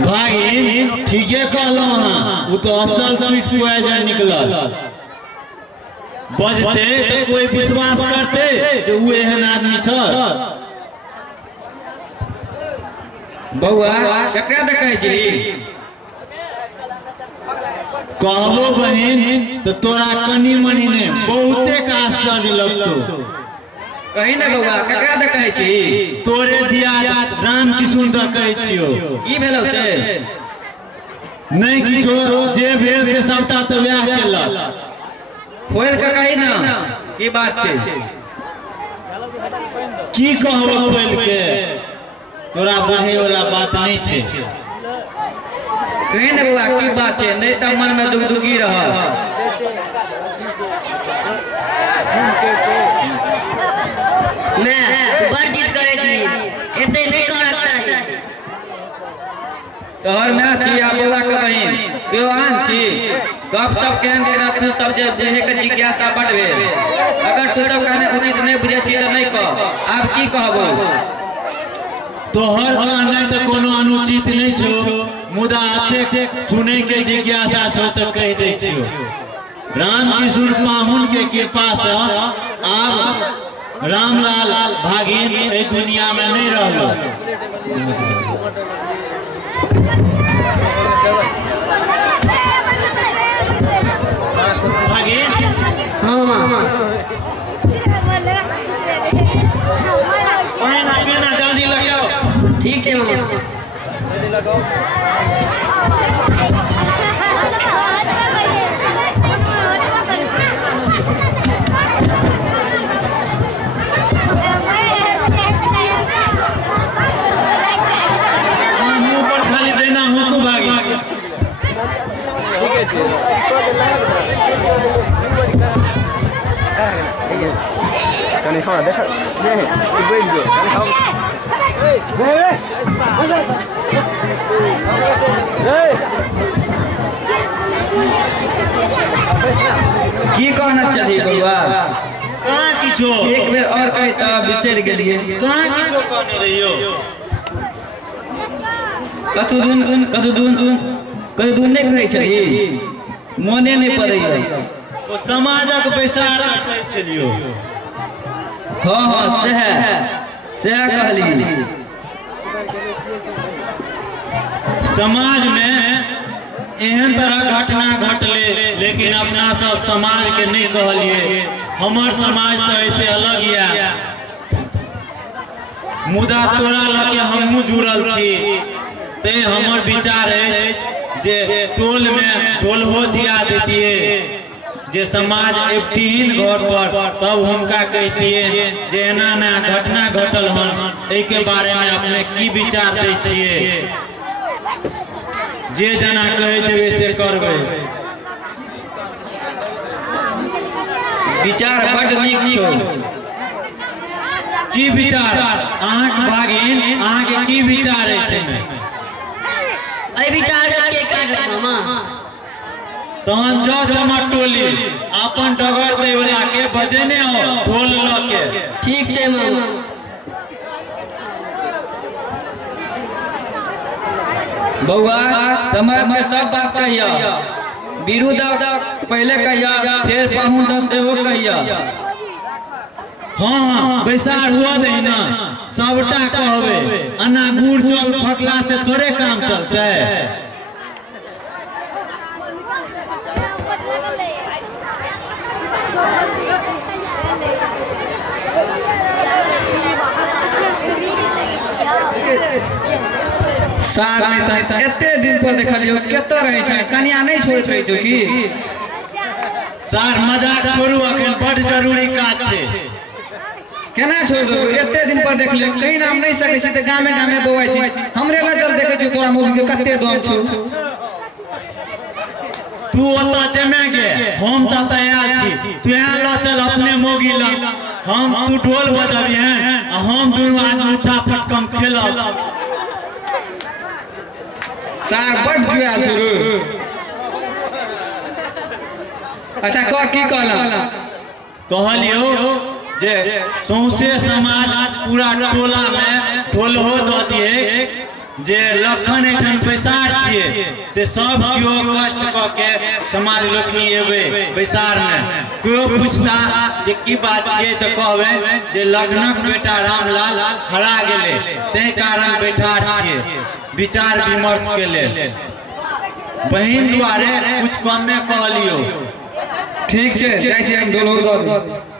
भाई ठीके कहलो हां, वो तो असल स्वीट पॉइजन निकलल। बजते तो कोई विश्वास करते जो वो एहन आदमी छ। बउआ केकरा देखै छी? कहबो बहन तो तोरा कनी मनी ने बहुते का आश्चर्य लगतो। कहीं ना बउआ केकरा देखै छी? तोरे दिया राम किशोर देखै छियो। की भेलो से? नहीं किछो, जे भेल से सबटा तो व्याह केलक। खोल के कही ना की बात छे? की कहबो खोल के? तोरा बुझे वाला बात नहीं छे। कहीं ना बउआ की बात छे? नहीं त मन में दुखी रह। मैं बड़ जिद करे छी, एते नहीं करक चाही। तोहर मैं छी आ बउआ के बहिन केओ आन छी। गप सब केहन के अपने सब जे देहे के जिज्ञासा बढ़बे। अगर तू सब कहने उचित नहीं बुझे छी त नहीं कह। आब की कहबो? तोहर कहने तो कोनो अनुचित नहीं छो, मुदा आते सुने के जिज्ञासा छो तो कह दे छियो। राम किशोर पाहुन के कृपा से आप रामलाल भागिन ए दुनिया में नहीं रहलो। भागिन हां पानी पीना जल्दी लगाओ। ठीक है मामा। जल्दी लगाओ। खाना देखा नहीं बैठ गयो खाओ। की कहना चाहिए बउआ? कहां किछो एक बेर और कहि त बिसर गेलिए। कहां किछो कहने रहियो? कथु दून नहीं कहै छली, मोने नहीं पड़ैया। ओ समाजक बैसारा कहै छलियो। हाँ हाँ सह कहली। समाज में एहन तरह घटना घटले, लेकिन अपना सब समाज के नहीं कहलिए। हमर समाज तो ऐसे अलग या, मुदा तोरा लगे हमहू जुड़ल छी। ते हमर विचार है जे टोल में ढोलहो दिया देतिए, जे समाज अबतीन घर पर तब हमका कहतिए जे एना ना घटना घटल हन, ए के बारे में अपने की विचार दै छिए? जे जना कहे जे वैसे करबे। विचार बड़ नीक छौ। की विचार? अहाँ के भागिन अहाँ के की विचार है? ए विचार के का मामा? तहन जो हमर टोली अपन डगर देवरा के बजेने हो ढोल ल के। ठीक छे मामा। बउआ समझ में सब बात कहिया। बीरू पहले कहिया, फिर पाहुन दस एगो कहिया। हाँ बैसार हुआ दे ना, सबटा कहबे। अना गुड़ चौक फटला से थोड़े काम चलते। सार में त एते दिन पर देखलियो केत रहे छै, कनिया नहीं छोड़त रहे छौ की? सार मजाक छोड़ू, अखन बड़ जरूरी काज छे। केना छोड़ दो? एते दिन पर देखलियो, कहीं नाम नहीं सके छी त गामे गामे बौआई छी। हमरे लजल देखे छी तोरा मुगी के कते दम छौ। तू ओता जमे गे, हम त तैयार छी। तू यहाँ ल चल अपने मोगी ल, हम तू ढोल बजाबिए आ हम दुनू आदमी उठा फटकम खेलब। सार बड़ जुआ छोरू। अच्छा कह की कहला? कहलियो जे सौंसे समाज पूरा टोला में ढोल हो दो दिए, जे लखन एठन पैसा छियै से सब केओ कष्ट कऽ के समाज लोकनि एबै बैसार में केओ पूछता जे की बात छियै तऽ कहबै जे लखनक बेटा रामलाल हरा गेलै तै कारण बैठार छियै विचार विमर्श के लेल। बहिन दुआरे कुछ कमे कहलियो। ठीक छै, जाइ छी हम डोलो दऽ दी।